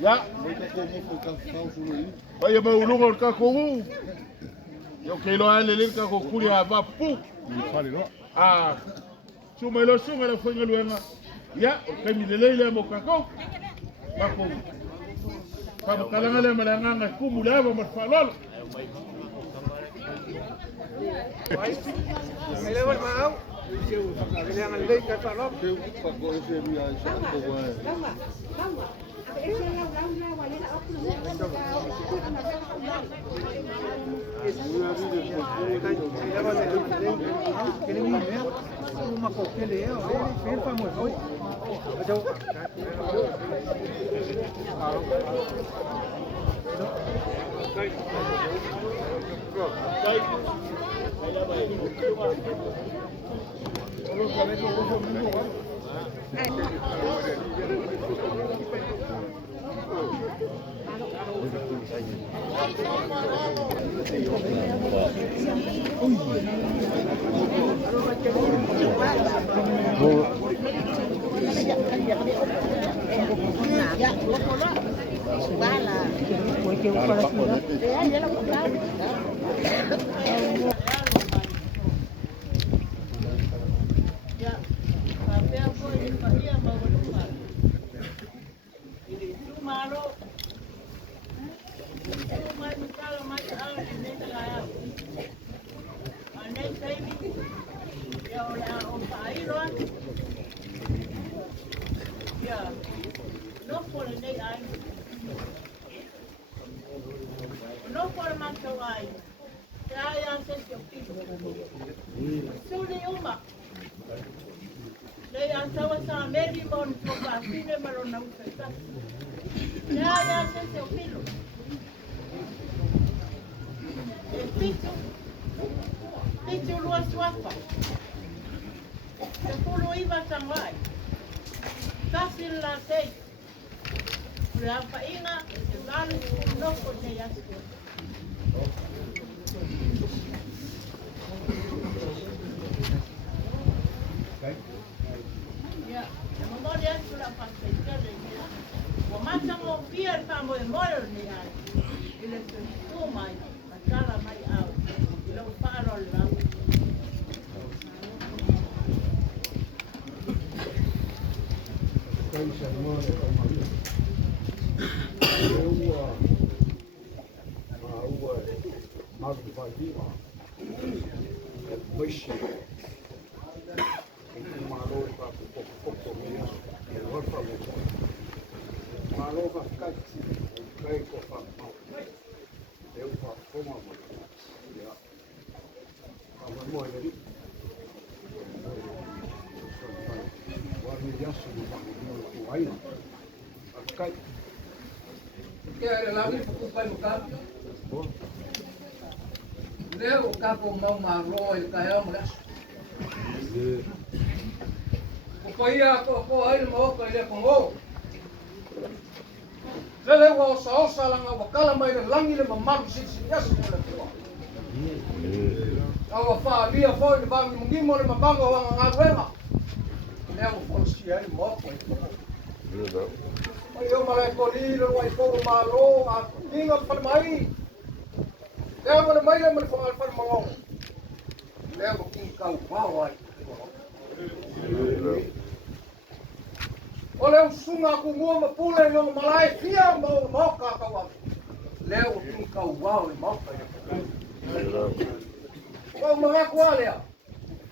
Ya. Vai mau lungo ka ko. Yo ke lo ale le ka ko kuli ava pu. Ah. Chuma lo sunga la fwenga luenga. Ya, ke mi le mo ka ko. Ba ko. Ba kalanga le malanga nga kumula ba matfalol. Ele vai mal. Ele é lei que falou. Leiataua sa meri mon toka fine Manono feta. Ya se te opilo. Pitu lua suafa. Te pulu iwa tangai. Kasi Lasei. Lepuia'i te vale noko te yasu. Matamo pia tamo e moro ni ai. Ile tu mai, matala mai au. Ile paro la. Kaisa moro magvadia. Wish. Malo pa poco menos. Malo va cazzi, kai ko fa. Eu fa como a mãe. Ya. A mãe ali. Wa me yasu ni ba ni ai. Kai. Que era lá no pai no campo. Leo o campo mau malo e caiu mas. O pai ko ai mo ko ile ko. Lele wa osa langa wakala mai le langi le mamaru sisi yasu le tua. Awa fa lia foi le bangi mungimo le mabango wa ngaruenga. Leo fo sia i mo ko. Ai o mare ko li le wai ko malo a ninga pa mai. Leo mo mai le mo fa fa mo. Leo ko ka wa wa. Olha o sunga com uma pula no malai fia mo moca kawa. Leo tu kawa e moca. O mga kwalea.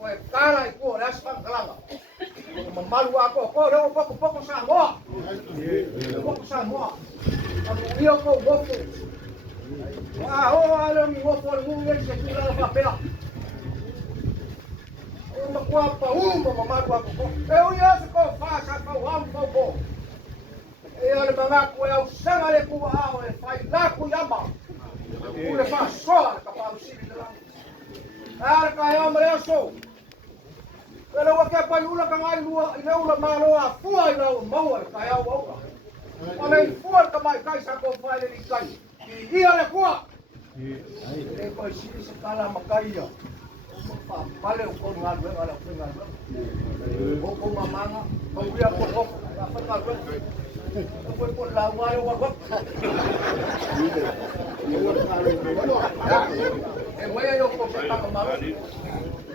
O kala i ko ras pangkalanga. O malu ako leo poco sa mo. Poco sa mo. Ako io ko wofo. Ala mi wofo mu ngi se kula pa pela. Makuapa mamaru ako. Eu ia se ko fa sa ka wa ko bo. E ale mangako e au sanga le ku ao e fai la ku yama. Ku le fa so ka pa usibi de la. Ar ka ya mare so. Ele wa ka pa yula ka ngai lua i le ula malo a fua i lo mau ka ya wa. Ole fua ka mai kai sa ko fa le ni kai. I ia le fua. E ko si se kala makai ya. Vale o con algo, o con mamá, o voy a poco, a Foi por lá, agora e mai eu ko sa ka maru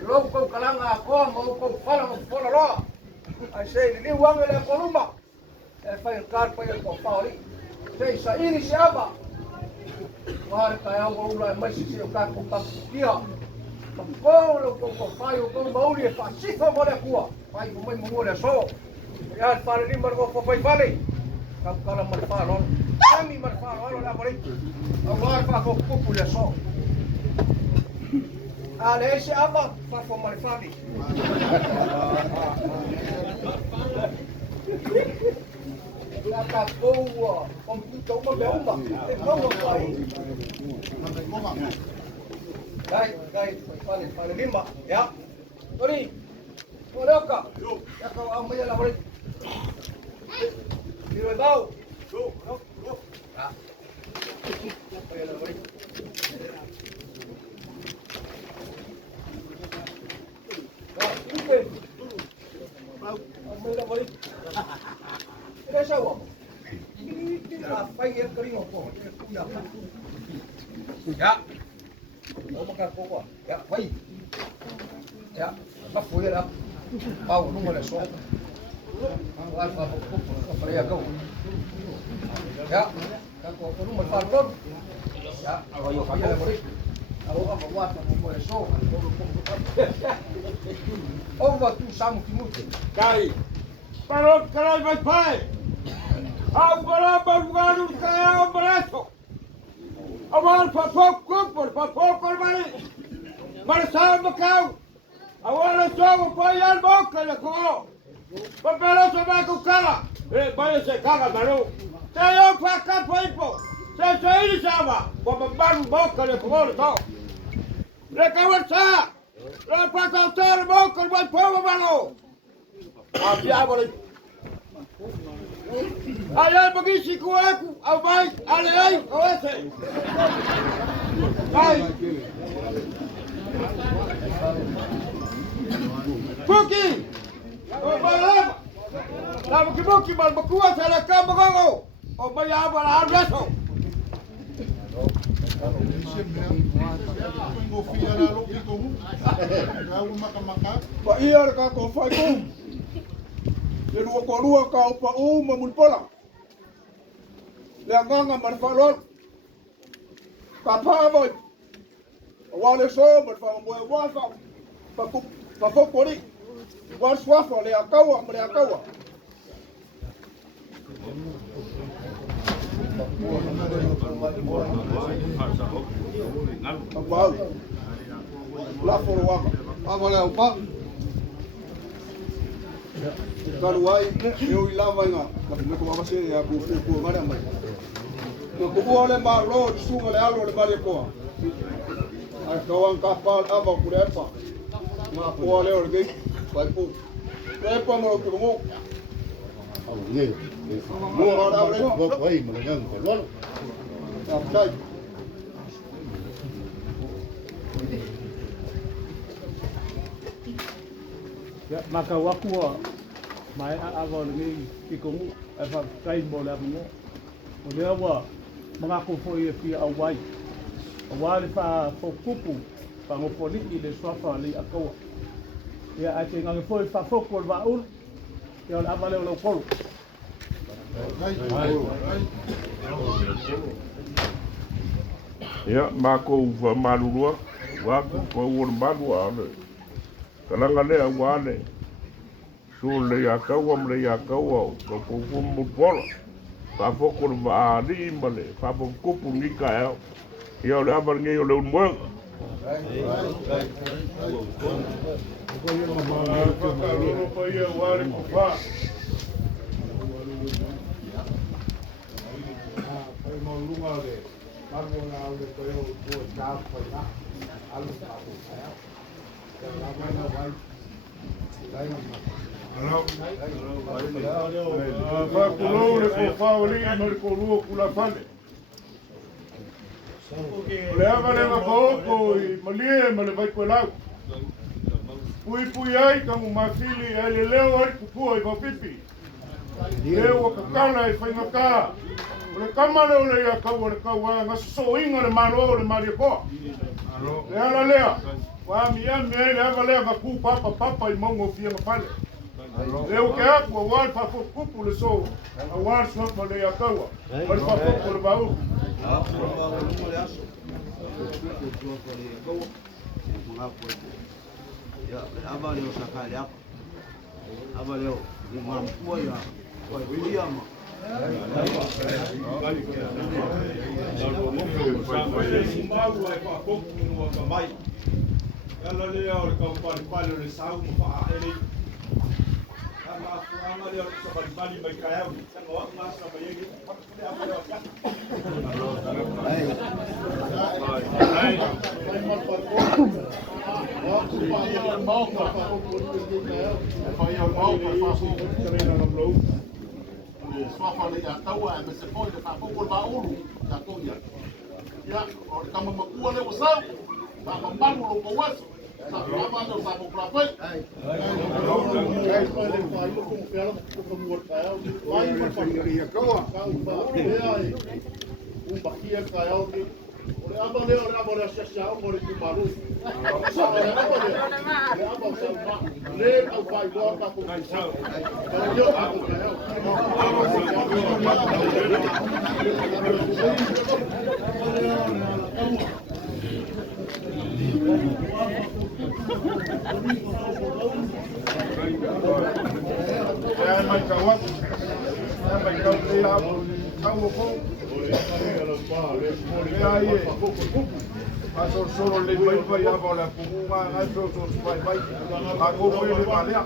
lo ko kalanga ko mo ko fala mo fala lo ai sei ni wanga le koluma e fai il carpa e ko fauli sei sa ini siapa war ka ya wo la mai si o ka ko pa dia ko lo ko fai o ko mauli e fa si fa mo le kua fai mo mai mo le so ya fale ni mar ko fai fale ka kala mar fa lo ami mar fa lo la pare agora fa ko pupu le so ale ese apa fa fo mar fali la ka boa om tu mo be uma e como fai gai fale limba ya tori oloka ya ka am ya la pare Dilo dau. No. Ah. Ayo la bari. Ah, oke. Ayo la bari. Ere sawa. Ah, pai ya kering ko. Ya. Oh makan ko. Ya, pai. Ya, apa foi lá? Pau, não olha só. Vai para o para aí ya kako ko mo farton ya ayo kaya le bori ako ako wa mo so over tu samu kimuti Kai. Parou, caralho, vai pai. Agora bagulho caiu braço. Agora para pouco vai. Mas sabe caiu. Agora só vai al boca le co. Papel só vai com cara. Vai se caga, mano. Saya pakai paipo. Saya ini sama. Bapak boka le ko to. Le kawan sa. Le pakai tar boka vai povo mano. Abia bole. Ayah bagi siku aku, abai, alai, awase. Hai. Puki. Oh malam. Lama kibuki mal bakua sala kambango. Oh maya bala ardaso. Ba ia ka ko fai ko. Le lua ka o pa o mamulpola. Le anganga man falot. Ka pa boy. Wale so man fa mo wa fa. Pa fo pori. Wa suafa le akawa me akawa. Wow. La for waka. Amole opa. Tagoa'i eu ilava nga me ko mama se ya ku ngara mai ko ole ma road sunga le alo le mare ko ai kawan kapal aba kurepa ma ko ole ole ge vai pu repa mo ko mo mo ora ore ko vai mo ngang ko lo apsai Ya maka wakua mai awal ni kikongu eva kai bola mo o le wa mga ko foi fi awai awali fa fotupu pa mo poliki le suafa le akawa ya ate ngang foi fa fokol va un ya la vale lo kol ya mako va malulua wa ko wor malua kalanga le awale le Letauā le Letauā ko ko mo pola pa foko va ali male pa ko ni ka yo le abar ngi yo le mo ko yo ma pa ro pa yo wari ko pa ai mo lunga de marmo na le ko yo ko ta pa na alu ta ko ya la mana vai dai fa kulore ko fauli no ko ruo kula fale le avale ma ko i malie male vai ko lau pui ai ka mo mafili ele leo ai ku ai va pipi Leo kakala e whaingaka. Le kamale o le ia kau le kau a ngasi so inga le malo o le marikoa. Le ala lea. Wa mi le ava lea ka ku papa I mongo fia ngapale. Leo ke aku a wal Faanofotupu le so. A wal suafa le ia kau. Wal Faanofotupu le bau. Ya, aba leo sakali hapa. Aba leo ni mamkua ya kwa kuyama. Suafa Leiataua e se foi de Faanofotupu baulu Tagoa'i. Ya, o kama makua le wasau. Ba mambalu lo kowaso. Sa prama no sa mo prapai. Ole aba le sasa o le kumalu. Sa le aba sa ma. Le au pai do ka ko. Yo Aso solo le Lepuia'i ava la kumunga aso so suafa a ko le malea.